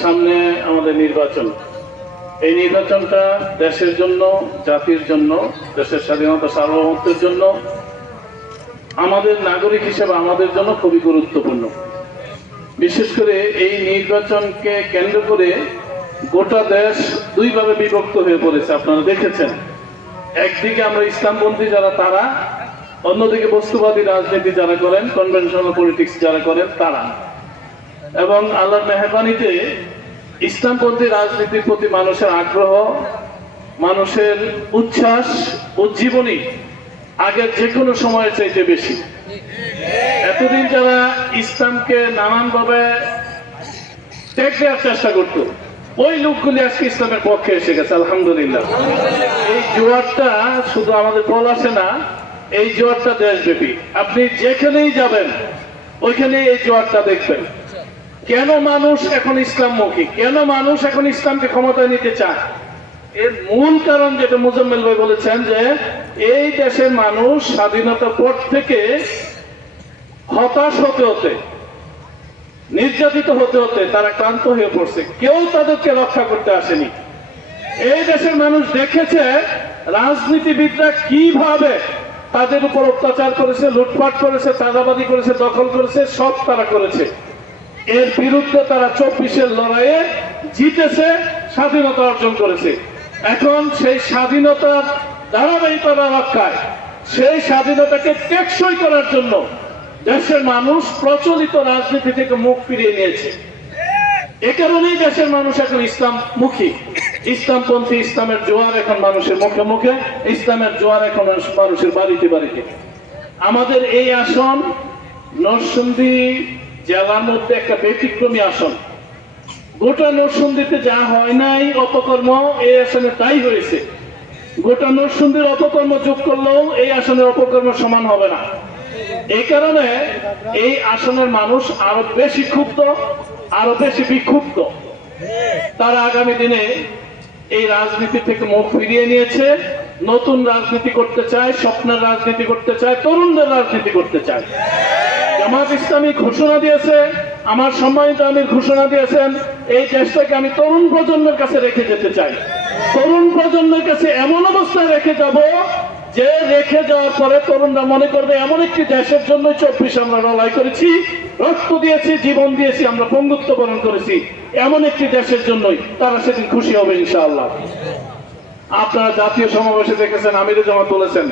সামনে আমাদের নির্বাচন। এই নির্বাচনটা দেশের জন্য, জাতির জন্য, দেশের স্বাধীনতা সার্বভৌমত্বের জন্য, আমাদের নাগরিক হিসেবে আমাদের জন্য খুবই গুরুত্বপূর্ণ। বিশেষ করে এই নির্বাচনকে কেন্দ্র করে গোটা দেশ দুইভাবে বিভক্ত হয়ে পড়েছে, আপনারা দেখেছেন। একদিকে আমরা ইসলামপন্থী যারা তারা, অন্যদিকে বস্তুবাদী রাজনীতি যারা করেন, কনভেনশনাল পলিটিক্স যারা করেন তারা। এবং আল্লাহর মেহরবানিতে ইসলামপন্থী রাজনীতির প্রতি মানুষের আগ্রহ, মানুষের উচ্ছ্বাস, উজ্জীবনী আগের যে কোনো সময়ের চাইতে বেশি। এতদিন যারা ইসলামকে নানানভাবে ত্যাগ দেওয়ার চেষ্টা করত, ওই লোকগুলি আজকে ইসলামের পক্ষে এসে গেছে, আলহামদুলিল্লাহ। এই জোয়ারটা শুধু আমাদের পলাশে না, এই জোয়ারটা দেশব্যাপী। আপনি যেখানেই যাবেন ওইখানে এই জোয়ারটা দেখবেন। কেন মানুষ এখন ইসলামমুখী, কেন মানুষ এখন ইসলামকে ক্ষমতায় নিতে চায়? এর মূল কারণ যেটা মুজাম্মেল ভাই বলেছেন, যে এই দেশের মানুষ স্বাধীনতার পর থেকে হতাশ হতে হতে, নির্যাতিত হতে হতে তারা ক্লান্ত হয়ে পড়ছে। কেউ তাদেরকে রক্ষা করতে আসেনি। এই দেশের মানুষ দেখেছে রাজনীতিবিদরা কিভাবে তাদের উপর অত্যাচার করেছে, লুটপাট করেছে, চাঁদাবাজি করেছে, দখল করেছে, সব তারা করেছে। এর বিরুদ্ধে তারা 24-এর লড়াইয়ে জিতেছে, স্বাধীনতা অর্জন করেছে। এখন সেই স্বাধীনতার ধারাবাহিকতা রক্ষায়, সেই স্বাধীনতাকে টেকসই করার জন্য দেশের মানুষ প্রচলিত রাজনীতি থেকে মুখ ফিরিয়ে নিয়েছে। এ কারণেই দেশের মানুষ এখন ইসলামমুখী, ইসলামপন্থী। ইসলামের জোয়ার এখন মানুষের মুখে মুখে, ইসলামের জোয়ার এখন মানুষের বাড়িতে বাড়িতে। আমাদের এই আসন নরসিংদী জেলার মধ্যে একটা ব্যতিক্রমী আসন। গোটা নরসিংদীতে যা হয় নাই অপকর্ম, এই আসনে তাই হয়েছে। গোটা নরসিংদীর অপকর্ম যোগ করলেও এই আসনের অপকর্ম সমান হবে না। এই কারণে এই আসনের মানুষ আরো বেশি ক্ষুব্ধ, আরো বেশি বিক্ষুব্ধ। তারা আগামী দিনে এই রাজনীতি থেকে মুখ ফিরিয়ে নিয়েছে, নতুন রাজনীতি করতে চায়, স্বপ্নের রাজনীতি করতে চায়, তরুণদের রাজনীতি করতে চায়। জামাত ইসলামী ঘোষণা দিয়েছে, আমার সম্মানিত আমির ঘোষণা দিয়েছেন, এই দেশটাকে আমি তরুণ প্রজন্মের কাছে রেখে যেতে চাই। তরুণ প্রজন্মের কাছে এমন অবস্থায় রেখে যাব যে রেখে যাওয়ার পরে তরুণরা মনে করবে এমন একটি দেশের জন্য 24 আমরা লড়াই করেছি, রক্ত দিয়েছি, জীবন দিয়েছি, আমরা বন্ধুত্ব বরণ করেছি, এমন একটি দেশের জন্যই তারা সেদিন খুশি হবে ইনশাআল্লাহ। আপনারা জাতীয় সমাবেশে দেখেছেন আমিরে জামাত বলেছেন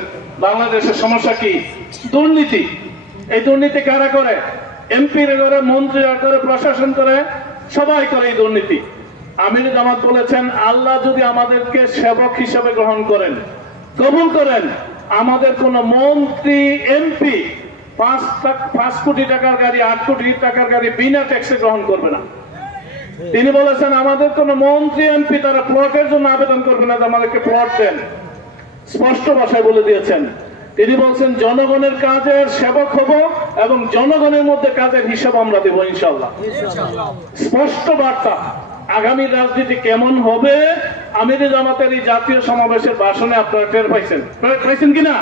বাংলাদেশের সমস্যা কি? দুর্নীতি। এই দুর্নীতি কারা করে? এমপিরা করে, মন্ত্রীরা করে, প্রশাসন করে, সবাই করে এই দুর্নীতি। আমিরে জামাত বলেছেন আল্লাহ যদি আমাদেরকে সেবক হিসেবে গ্রহণ করেন, কবুল করেন, আমাদের কোন মন্ত্রী এমপি 5 কোটি টাকার গাড়ি, 8 কোটি টাকার গাড়ি বিনা ট্যাক্সে গ্রহণ করবে না। তিনি বলেছেন আমাদের কোন মন্ত্রী এমপি তারা প্লটের জন্য আবেদন করবে না, আমাদেরকে প্লট দেন, স্পষ্ট ভাষায় বলে দিয়েছেন। তিনি বলছেন জনগণের কাজের সেবক হব এবং জনগণের মধ্যে কাজের হিসাব আমরা দেব ইনশাআল্লাহ। স্পষ্ট বার্তা। আগামী রাজনীতি কেমন হবে আমিরে জামাতের এই জাতীয় সমাবেশের ভাষণে আপনারা টের পাইছেন কিনা?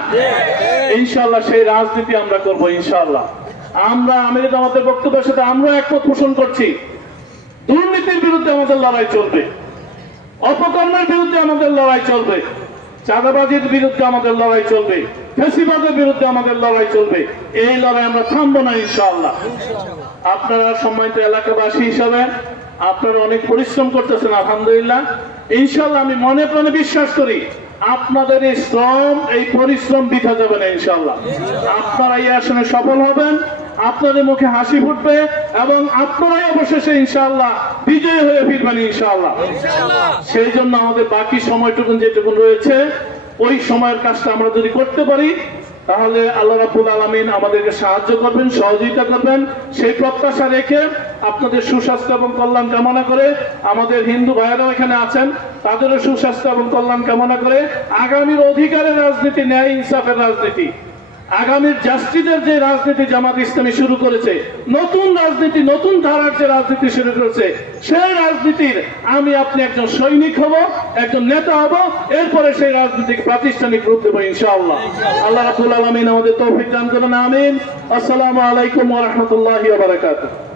ইনশাআল্লাহ সেই রাজনীতি আমরা করব ইনশাআল্লাহ। আমরা আমিরে জামাতের বক্তব্যের সাথে আমরা একমত পোষণ করছি। দুর্নীতির বিরুদ্ধে আমাদের লড়াই চলবে, অপকর্মের বিরুদ্ধে আমাদের লড়াই চলবে, চাঁদাবাজির বিরুদ্ধে আমাদের লড়াই চলবে, ফ্যাসিবাদের বিরুদ্ধে আমাদের লড়াই চলবে। এই লড়াই আমরা থামবো না ইনশাআল্লাহ। আপনারা সম্মানিত এলাকাবাসী হিসাবে আপনারা অনেক পরিশ্রম করতেছেন, আলহামদুলিল্লাহ। ইনশাআল্লাহ আমি মনে প্রাণে বিশ্বাস করি আপনাদের এই শ্রম, এই পরিশ্রম বৃথা যাবে না ইনশাআল্লাহ। আপনারা এই আসনে সফল হবেন, আপনাদের মুখে হাসি ফুটবে এবং আপনারাই অবশেষে ইনশাআল্লাহ বিজয়ী হয়ে ফিরবেন ইনশাআল্লাহ। সেই জন্য আমাদের বাকি সময়টুকু যেটুকু রয়েছে ওই সময়ের কাজটা আমরা যদি করতে পারি তাহলে আল্লাহ রাব্বুল আলামিন আমাদেরকে সাহায্য করবেন, সহযোগিতা করবেন। সেই প্রত্যাশা রেখে আপনাদের সুস্বাস্থ্য এবং কল্যাণ কামনা করে, আমাদের হিন্দু ভাইয়েরাও এখানে আছেন, তাদেরও সুস্বাস্থ্য এবং কল্যাণ কামনা করে আগামীর অধিকারের রাজনীতি, ন্যায় ইনসাফের রাজনীতি, আগামীর জাস্টিসের যে রাজনীতি জামাত ইসলামী শুরু করেছে, নতুন রাজনীতি, নতুন ধারার যে রাজনীতি শুরু করেছে, সেই রাজনীতির আমি আপনি একজন সৈনিক হব, একজন নেতা হব, এরপরে সেই রাজনীতিকে প্রাতিষ্ঠানিক রূপ দেব ইনশাআল্লাহ। আল্লাহ রাব্বুল আলামিন আমাদের তৌফিক দান করুন, আমিন। আসসালামু আলাইকুম ওয়া রাহমাতুল্লাহি ওয়া বারাকাতুহু।